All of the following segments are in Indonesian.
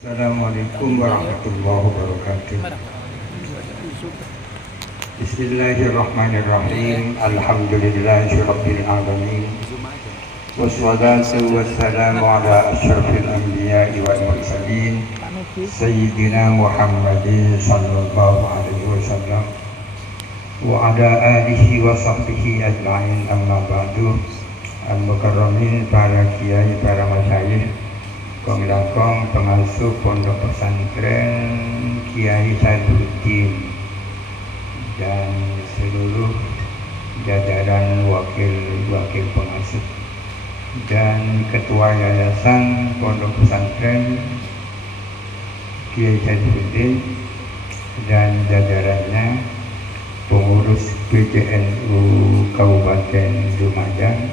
Assalamualaikum warahmatullahi wabarakatuh. Bismillahirrahmanirrahim. Alhamdulillahirabbil alamin. Wassalatu wassalamu ala asyrafil anbiya'i wal mursalin sayyidina Muhammadin sallallahu alaihi wasallam wa ala alihi wa sahbihi ajma'in, amma ba'du. Al-mukarramin, para kiai, para masyayikh, Kongilakong pengasuh pondok pesantren Kiai Sadruddin dan seluruh jajaran wakil pengasuh dan ketua yayasan pondok pesantren Kiai Sadruddin dan jajarannya, pengurus PCNU Kabupaten Lumajang,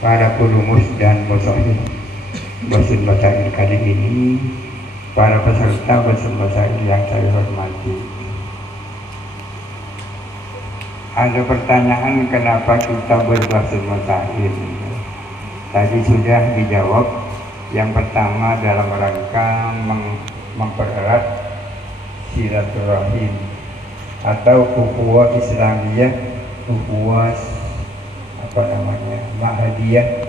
para perumus dan musyahid Basul Masail kali ini, para peserta Basul Masail yang saya hormati. Ada pertanyaan kenapa kita berbasul Masail? Tadi sudah dijawab. Yang pertama dalam rangka mempererat silaturahim atau ukhuwah Islamiyah, ukhuwah Mahadiyah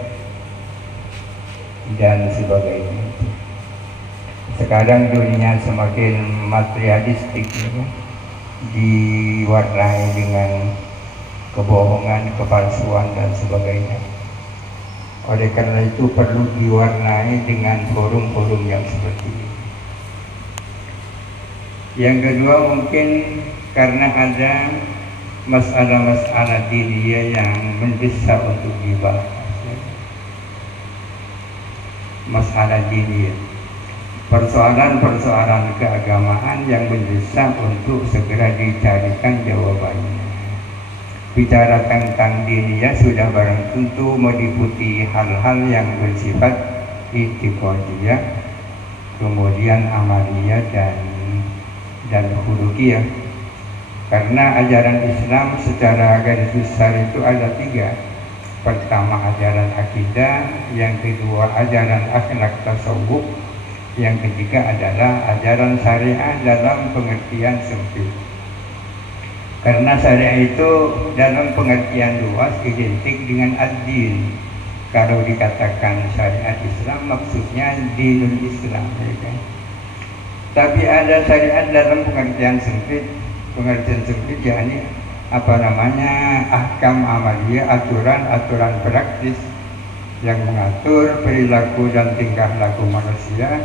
dan sebagainya. Sekarang dunia semakin materialistik, diwarnai dengan kebohongan, kepalsuan dan sebagainya. Oleh karena itu perlu diwarnai dengan forum-forum yang seperti ini. Yang kedua, mungkin karena ada masalah-masalah diniyah yang mendesak untuk dibahas. Masalah diniyah, persoalan-persoalan keagamaan yang mendesak untuk segera dicarikan jawabannya. Bicara tentang diniyah sudah barang tentu meliputi hal-hal yang bersifat i'tiqadiyah, kemudian amaliyah dan khuluqiyah. Karena ajaran Islam secara garis besar itu ada tiga. Pertama ajaran akidah, yang kedua ajaran akhlak tasawuf, yang ketiga adalah ajaran syariah dalam pengertian sempit. Karena syariah itu dalam pengertian luas identik dengan ad-din. Kalau dikatakan syariat Islam maksudnya dinul Islam, ya kan? Tapi ada syariat dalam pengertian sempit. Pengertian sempit yakni ahkam amaliyah, aturan-aturan praktis yang mengatur perilaku dan tingkah laku manusia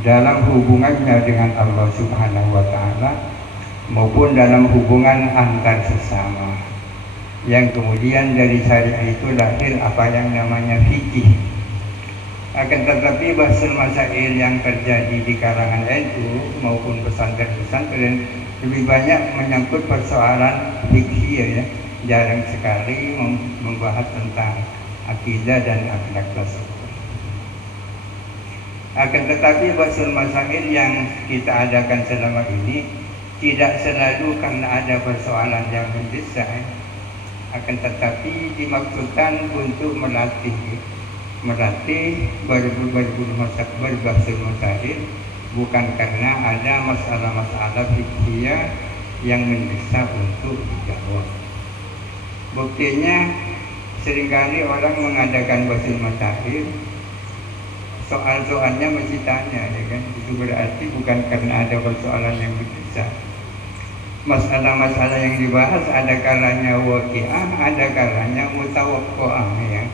dalam hubungannya dengan Allah Subhanahu wa Ta'ala maupun dalam hubungan antar sesama. Yang kemudian dari syariah itu lahir apa yang namanya fikih. Akan tetapi bahasul masail yang terjadi di kalangan NU maupun pesantren-pesantren lebih banyak menyangkut persoalan fikih, ya. Jarang sekali membahas tentang akidah dan akhlak tasawuf. Akan tetapi bahasul masail yang kita adakan selama ini tidak selalu karena ada persoalan yang mendesak, akan tetapi dimaksudkan untuk melatih berbahasul masail, bukan karena ada masalah-masalah fikih yang mendesak untuk dijawab. Buktinya seringkali orang mengadakan bahasul masail, soal-soalnya mesti tanya, ya kan? Itu berarti bukan karena ada persoalan yang mendesak. Masalah-masalah yang dibahas ada kalanya waqi'ah, ada kalanya mutawaqqa'ah, ya.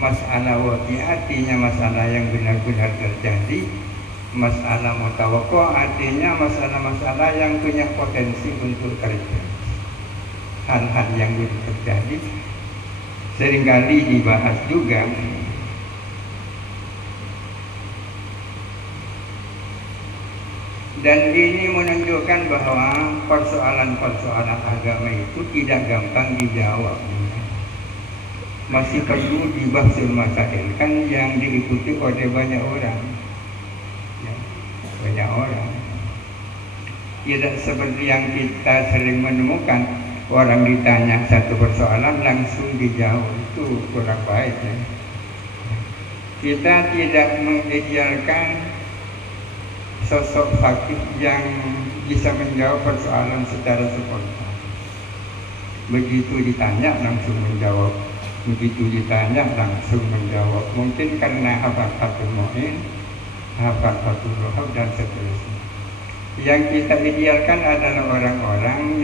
Masalah waqi'ah artinya masalah yang benar-benar terjadi. Masalah mutawaqqa'ah artinya masalah-masalah yang punya potensi untuk terjadi. Hal-hal yang belum terjadi seringkali dibahas juga. Dan ini menunjukkan bahwa persoalan-persoalan agama itu tidak gampang dijawab. Masih perlu dibahsul masail, kan yang diikuti oleh banyak orang. Ya, banyak orang. Tidak seperti yang kita sering menemukan, orang ditanya satu persoalan langsung dijawab, itu kurang baik, ya. Kita tidak mengidealkan sosok fakih yang bisa menjawab persoalan secara spontan. Begitu ditanya langsung menjawab, begitu ditanya langsung menjawab. Mungkin karena hafal Fathul Mu'in, hafal Fathul Wahab dan seterusnya. Yang kita idealkan adalah orang-orang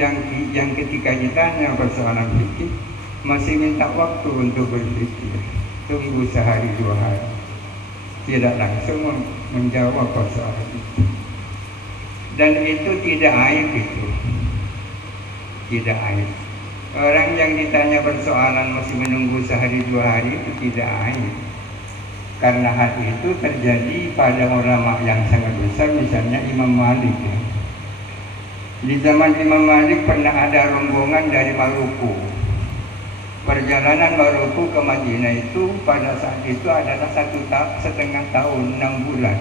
yang ketika ditanya persoalan fikih masih minta waktu untuk berpikir, tunggu sehari dua hari, tidak langsung menjawab persoalan itu. Dan itu tidak aib, itu tidak aib. Orang yang ditanya persoalan masih menunggu sehari dua hari itu tidak aib, karena hal itu terjadi pada ulama yang sangat besar, misalnya Imam Malik ya. Di zaman Imam Malik pernah ada rombongan dari Maluku. Perjalanan Maluku ke Madinah itu pada saat itu adalah 1,5 tahun 6 bulan.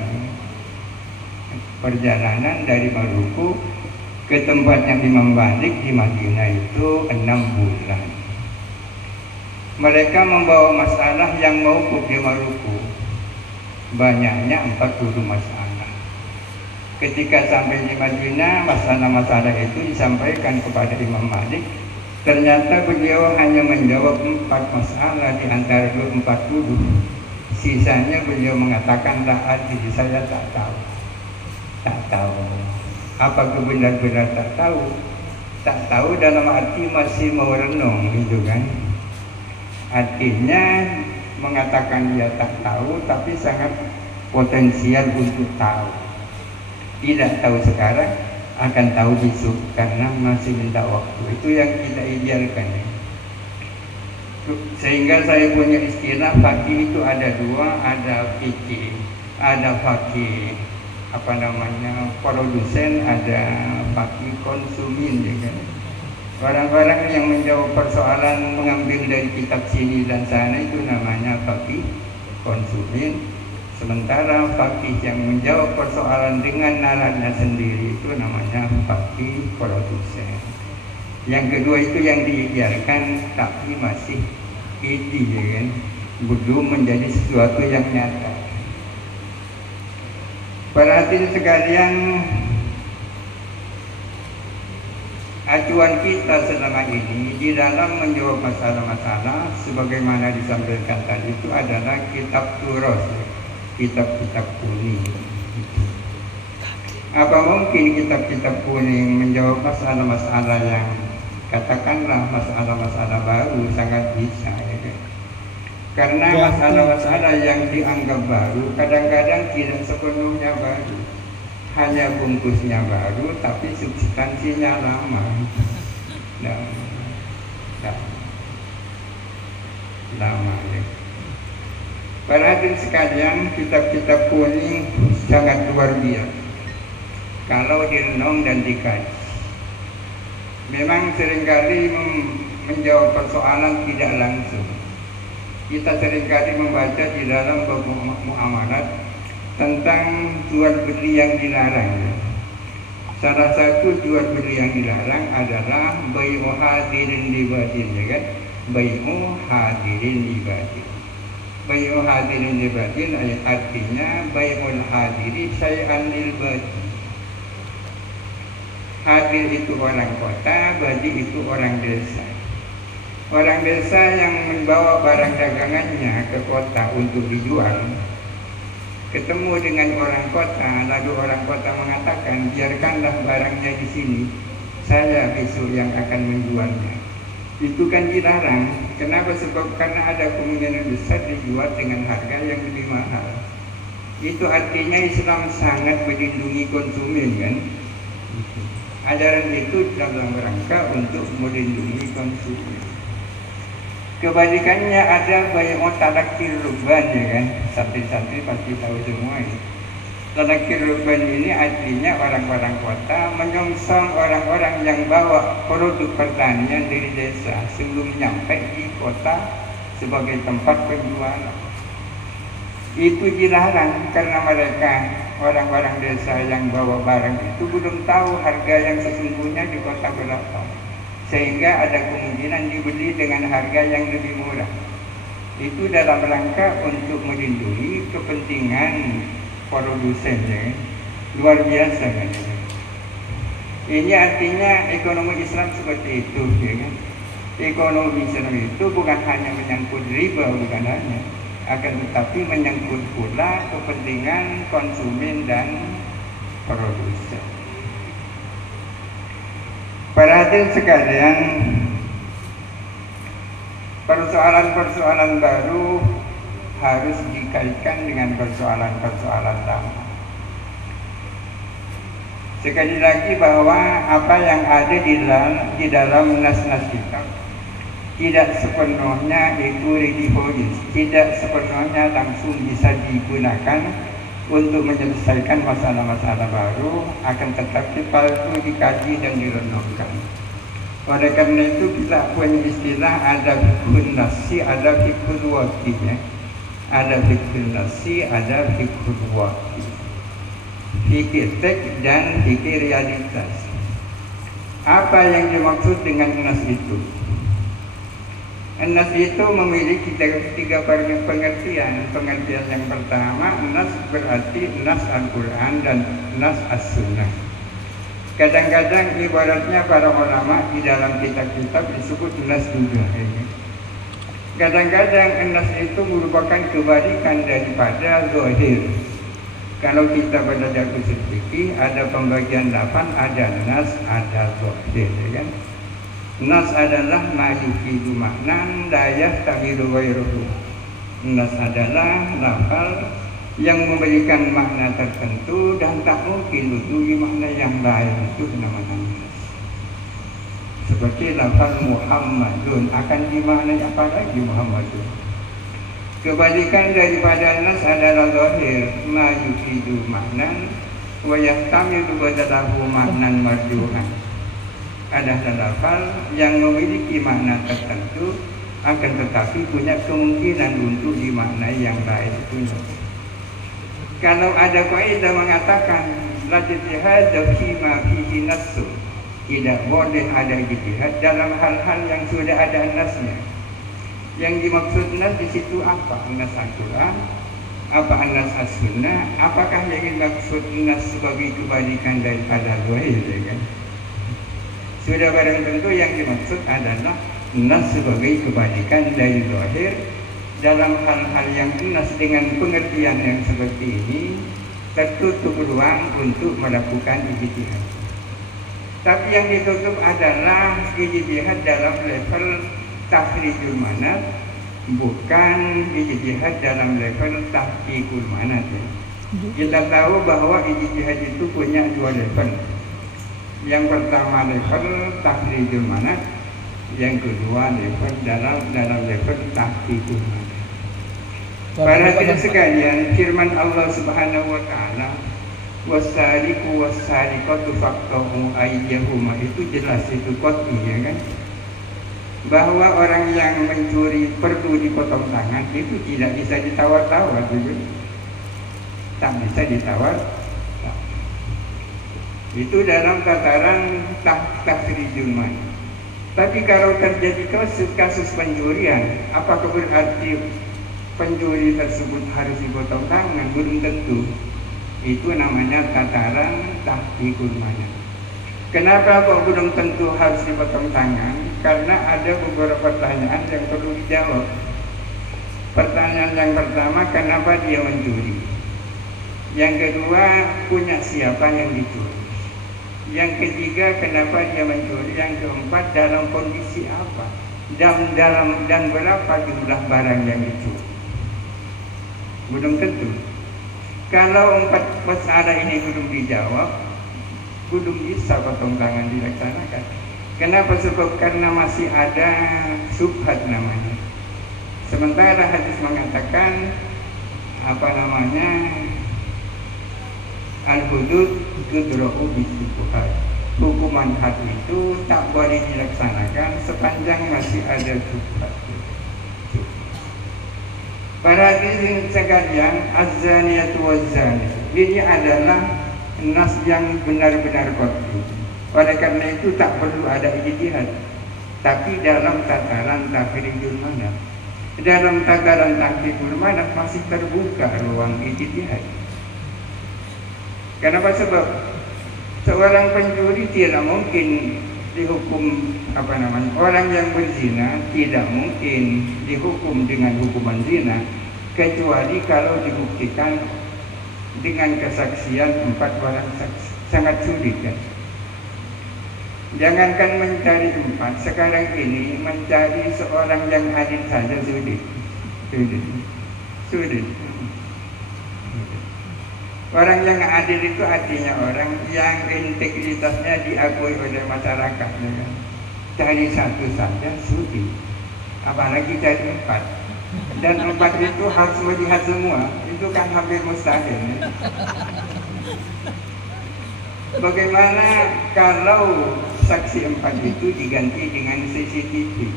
Perjalanan dari Maluku ke tempatnya Imam Malik di Madinah itu 6 bulan. Mereka membawa masalah yang mauquf di Maluku, banyaknya 40 masalah. Ketika sampai di Madinah, masalah-masalah itu disampaikan kepada Imam Malik. Ternyata beliau hanya menjawab 4 masalah di antara 40. Sisanya beliau mengatakan, la adri, saya tak tahu. Tak tahu. Apakah benar-benar tak tahu? Tak tahu dalam arti masih mau renung, gitu kan? Artinya mengatakan dia tak tahu, tapi sangat potensial untuk tahu. Tidak tahu sekarang, akan tahu besok karena masih minta waktu. Itu yang kita idealkan ya. Sehingga saya punya istilah fakih itu ada dua, ada fikih, ada fakih produsen, ada fakih konsumin ya kan. Orang-orang yang menjawab persoalan mengambil dari kitab sini dan sana itu namanya fakih konsumin. Sementara fakih yang menjawab persoalan dengan nalarnya sendiri itu namanya fakih produsen. Yang kedua itu yang diiakan tapi masih ide ya kan? Belum menjadi sesuatu yang nyata. Para hadirin sekalian, acuan kita selama ini di dalam menjawab masalah-masalah sebagaimana disampaikan tadi itu adalah kitab turos, kitab-kitab kuning. Apa mungkin kitab-kitab kuning menjawab masalah-masalah yang katakanlah masalah-masalah baru? Sangat bisa ya kan? Karena masalah-masalah yang dianggap baru kadang-kadang tidak sepenuhnya baru, hanya bungkusnya baru tapi substansinya lama. Lama ya. Para hadirin sekalian, kitab-kitab kuning sangat luar biasa kalau direnung dan dikaji. Memang seringkali menjawab persoalan tidak langsung. Kita seringkali membaca di dalam buku muamalat tentang jual beli yang dilarang. Salah satu jual beli yang dilarang adalah bai'u hadirin libadin, ya kan? Bai'u hadirin libadin. Bai'u hadirin libadin artinya bai'ul hadiri syai'an libadin. Hadir itu orang kota, badi itu orang desa. Orang desa yang membawa barang dagangannya ke kota untuk dijual, ketemu dengan orang kota, lalu orang kota mengatakan, biarkanlah barangnya di sini, saya besok yang akan menjualnya. Itu kan dilarang. Kenapa? Sebab karena ada kemungkinan besar dijual dengan harga yang lebih mahal. Itu artinya Islam sangat melindungi konsumen kan. Ajaran itu dalam rangka untuk melindungi konsumen. Kebalikannya ada bai'u talakir ruban ya kan. Santri-santri pasti tahu semua ini. Talakir ruban ini artinya orang-orang kota menyongsong orang-orang yang bawa produk pertanian dari desa sebelum nyampe di kota sebagai tempat penjualan. Itu dilarang karena mereka orang-orang desa yang bawa barang itu belum tahu harga yang sesungguhnya di kota berapa, sehingga ada kemungkinan dibeli dengan harga yang lebih murah. Itu dalam rangka untuk melindungi kepentingan produsennya luar biasa kan. Ini artinya ekonomi Islam seperti itu, ya kan? Ekonomi Islam itu bukan hanya menyangkut riba, bukan hanya, akan tetapi menyangkut pula kepentingan konsumen dan produsen. Para hadirin sekalian, persoalan-persoalan baru harus dikaitkan dengan persoalan-persoalan lama. Sekali lagi bahwa apa yang ada di dalam nas-nas kitab tidak sepenuhnya itu religius, tidak sepenuhnya langsung bisa digunakan untuk menyelesaikan masalah-masalah baru, akan tetapi perlu dikaji dan direnungkan. Oleh karena itu kita punya istilah ada fiqhun nasi, ada fiqhul waqi, ya. Ada fiqhun nasi, ada fiqhul waqi. Fikir teks dan fikir realitas. Apa yang dimaksud dengan nas itu? Nas itu memiliki tiga pengertian. Pengertian yang pertama, nas berarti nas Al-Quran dan nas As-Sunnah. Kadang-kadang ibaratnya para ulama di dalam kitab-kitab disebut nas juga. Kadang-kadang nas itu merupakan kebalikan daripada zahir. Kalau kita belajar usul fikih, ada pembagian 8, ada nas, ada zahir, ya kan? Nas adalah ma yufidu maknan la yahtamilu ghairuhu. Nas adalah lafal yang memberikan makna tertentu dan tak mungkin untuk makna yang lain, itu namanya nas. Seperti lafal Muhammadun, akan dimaknai apa lagi Muhammadun? Kebalikan daripada nas adalah zahir, ma yufidu maknan wa yahtamilu badalahu maknan marjuhan. Ada lafal yang memiliki makna tertentu, akan tetapi punya kemungkinan untuk dimaknai yang lain punya. Kalau ada kaidah mengatakan la jihad fi ma fihi nassu, tidak boleh ada jihad dalam hal-hal yang sudah ada nasnya. Yang dimaksud nas di situ apa? Nas Al-Quran, apa nas As-Sunnah? Apakah yang dimaksud nas sebagai kebalikan daripada zahir, ya kan? Sudah barang tentu yang dimaksud adalah nas sebagai kebalikan dari zahir. Dalam hal-hal yang nas dengan pengertian yang seperti ini tertutup ruang untuk melakukan ijtihad. Tapi yang ditutup adalah ijtihad dalam level tahrijul manat, bukan ijtihad dalam level tahqiqul manat, ya. Kita tahu bahwa ijtihad itu punya dua level. Yang pertama level tahrijul manat, yang kedua level dalam level tahqiqul manat. Para hadirin sekalian, firman Allah Subhanahu wa taala, wasariqu wasariqatu faqtahu aydiyahuma, itu jelas, itu qat'i, ya kan? Bahwa orang yang mencuri perlu dipotong tangan, itu tidak bisa ditawar-tawar, gitu. Tak bisa ditawar. Itu dalam tataran tahrijul manat. Tapi kalau terjadi kasus pencurian, apakah berarti pencuri tersebut harus dipotong tangan? Belum tentu. Itu namanya tataran tahqiqul manat. Kenapa kok belum tentu harus dipotong tangan? Karena ada beberapa pertanyaan yang perlu dijawab. Pertanyaan yang pertama, kenapa dia mencuri? Yang kedua, punya siapa yang dicuri? Yang ketiga, kenapa dia mencuri? Yang keempat, dalam kondisi apa? Dan berapa jumlah barang yang dicuri? Belum tentu. Kalau 4 masalah ini belum dijawab, belum bisa potong tangan dilaksanakan. Kenapa? Sebab karena masih ada subhat namanya. Sementara hadis mengatakan al-hudud tudra'u bis-syubhat. Hukuman had itu tak boleh dilaksanakan sepanjang masih ada subhat. Para hadirin sekalian, az-zaniyatu waz-zani, ini adalah nas yang benar-benar qat'i. Oleh karena itu tak perlu ada ijtihad. Tapi dalam tataran tahrijul manat, dalam tataran takdirul manaf masih terbuka ruang ijtihad. Kenapa? Sebab seorang pencuri tidak mungkin dihukum orang yang berzina tidak mungkin dihukum dengan hukuman zina kecuali kalau dibuktikan dengan kesaksian 4 orang saksi. Sangat sulit kan? Jangankan mencari 4, sekarang ini mencari seorang yang adil saja sulit. Orang yang adil itu artinya orang yang integritasnya diakui oleh masyarakat, ya kan? Cari 1 saja sulit, apalagi cari 4. Dan 4 itu harus melihat semua, itu kan hampir mustahil, ya? Bagaimana kalau saksi 4 itu diganti dengan CCTV?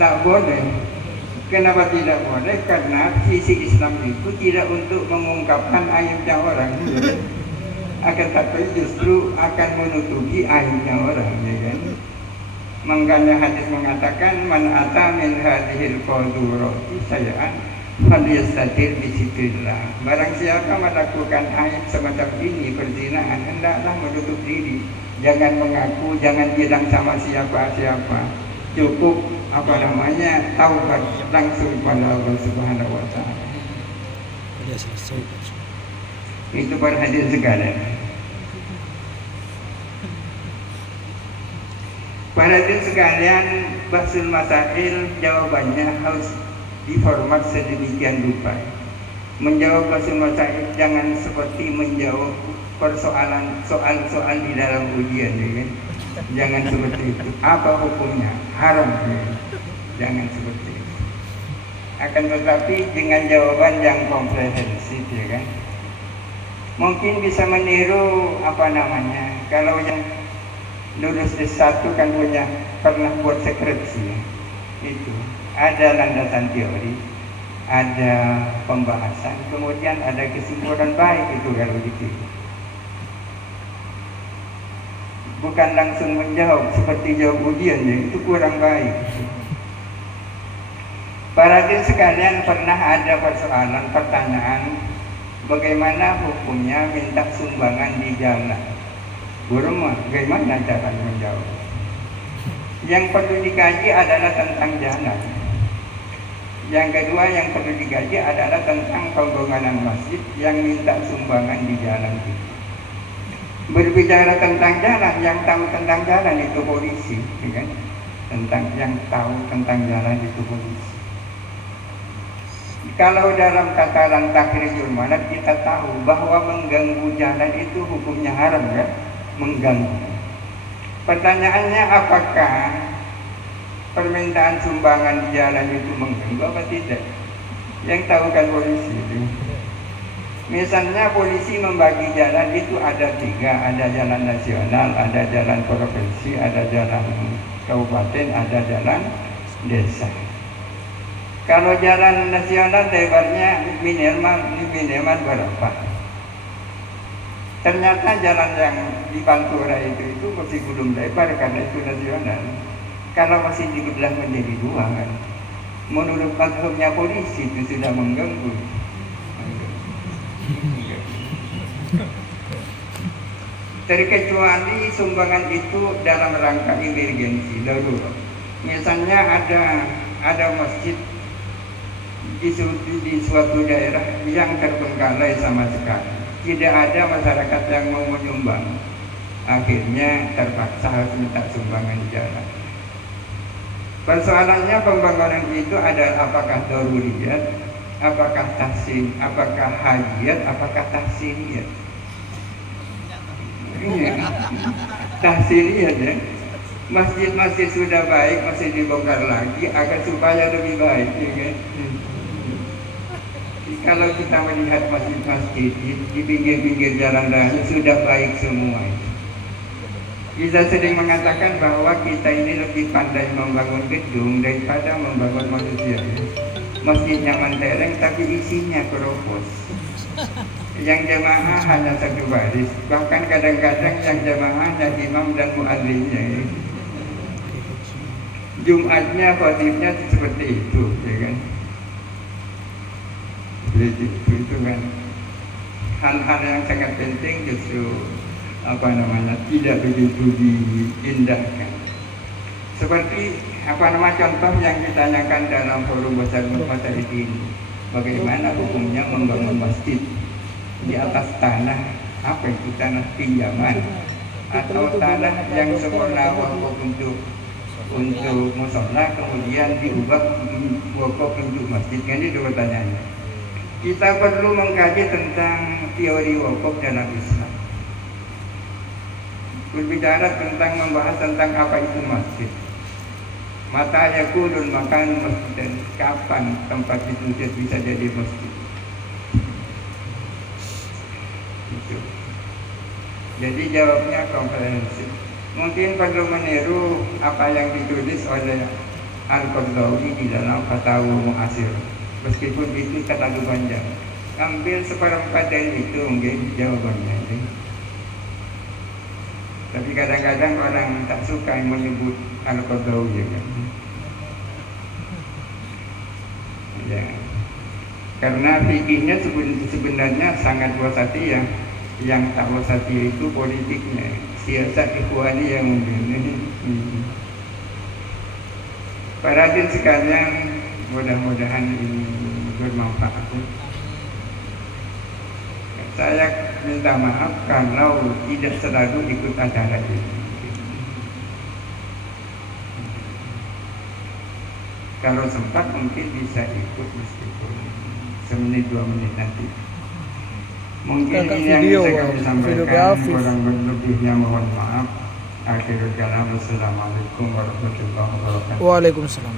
Tak boleh. Kenapa tidak boleh? Karena sisi Islam itu tidak untuk mengungkapkan aibnya orang, akan tapi justru akan menutupi aibnya orang, ya kan? Makanya hadis mengatakan man ata min hadhil qadurati sayyan falyastatir bisifillah. Barang siapa melakukan aib semacam ini, perzinahan, hendaklah menutup diri. Jangan mengaku, jangan bilang sama siapa-siapa. Cukup taubat langsung kepada Allah Subhanahu wa taala. Itu para hadirin sekalian. Para hadirin sekalian, bahsul masail jawabannya harus diformat sedemikian rupa. Menjawab bahsul masail jangan seperti menjawab persoalan soal-soal di dalam ujian, ya kan? Jangan seperti itu. Apa hukumnya? Haram, ya? Jangan seperti itu. Akan tetapi dengan jawaban yang komprehensif, ya kan? Mungkin bisa meniru kalau yang lulus S1 kan pernah buat skripsi, ya? Itu ada landasan teori, ada pembahasan, kemudian ada kesimpulan baik itu kalau gitu. Bukan langsung menjawab seperti jawab ujian, ya, itu kurang baik. Para hadirin sekalian, pernah ada pertanyaan bagaimana hukumnya minta sumbangan di jalan. Guru bagaimana cara menjawab? Yang perlu dikaji adalah tentang jalan. Yang kedua yang perlu dikaji adalah tentang pembangunan masjid yang minta sumbangan di jalan itu. Berbicara tentang jalan, yang tahu tentang jalan itu polisi, ya kan? Yang tahu tentang jalan itu polisi. Kalau dalam tataran takrirul manaf kita tahu bahwa mengganggu jalan itu hukumnya haram, kan? Mengganggu. Pertanyaannya, apakah permintaan sumbangan di jalan itu mengganggu apa tidak? Yang tahu kan polisi itu. Misalnya polisi membagi jalan itu ada 3, ada jalan nasional, ada jalan provinsi, ada jalan kabupaten, ada jalan desa. Kalau jalan nasional lebarnya minimal berapa? Ternyata jalan yang di Pantura itu masih belum lebar karena itu nasional. Kalau masih dibelah menjadi 2 kan, menurut mazhabnya polisi itu sudah mengganggu. Terkecuali sumbangan itu dalam rangka emergensi darurat. Misalnya ada masjid di suatu daerah yang terbengkalai sama sekali, tidak ada masyarakat yang mau menyumbang, akhirnya terpaksa harus minta sumbangan di jalan. Persoalannya pembangunan itu adalah apakah daruriyat, apakah tahsin, apakah hajiyat, apakah tahsiniyat. Iya, tahsiniyat, ya. Masjid-masjid sudah baik masih dibongkar lagi agar supaya lebih baik, ya kan? Kalau kita melihat masjid-masjid di pinggir-pinggir jalan raya sudah baik semua. Kita sering mengatakan bahwa kita ini lebih pandai membangun gedung daripada membangun manusia. Masjidnya mentereng tapi isinya keropos. Yang jemaah hanya 1 baris, bahkan kadang-kadang yang jemaah hanya imam dan muadzinnya. Jumatnya khotibnya seperti itu, ya kan? Seperti itu kan. Hal-hal yang sangat penting justru tidak begitu diindahkan. Seperti contoh yang ditanyakan dalam forum besar Masyarakat ini, bagaimana hukumnya membangun masjid di atas tanah, apa itu tanah pinjaman atau tanah yang semula wakaf untuk musola kemudian diubah wakaf untuk masjid. Kan itu pertanyaannya. Kita perlu mengkaji tentang teori wakaf dalam Islam. Berbicara tentang membahas tentang apa itu masjid. Mata yakulun makan masjid, dan kapan tempat itu bisa jadi masjid. Itu. Jadi jawabnya komprehensif. Mungkin perlu meniru apa yang ditulis oleh Al-Qardawi di dalam Fatwa Mu'asir. Meskipun itu terlalu panjang, ambil seperempat dari itu mungkin jawabannya. Tapi kadang-kadang orang tak suka menyebut Al-Qardawi, ya kan? Ya. Karena fikihnya sebenarnya sangat wasatiyah. Yang tak wasatiyah itu politiknya, siasat ikhwani yang mungkin. Para hadirin sekalian, mudah-mudahan ini bermanfaat. Saya minta maaf kalau tidak selalu ikut acara ini. Kalau sempat mungkin bisa ikut meskipun semenit 2 menit nanti. Mungkin ini yang bisa kami sampaikan, kurang lebihnya mohon maaf. Akhirul kalam, wassalamualaikum warahmatullahi wabarakatuh. Waalaikumsalam.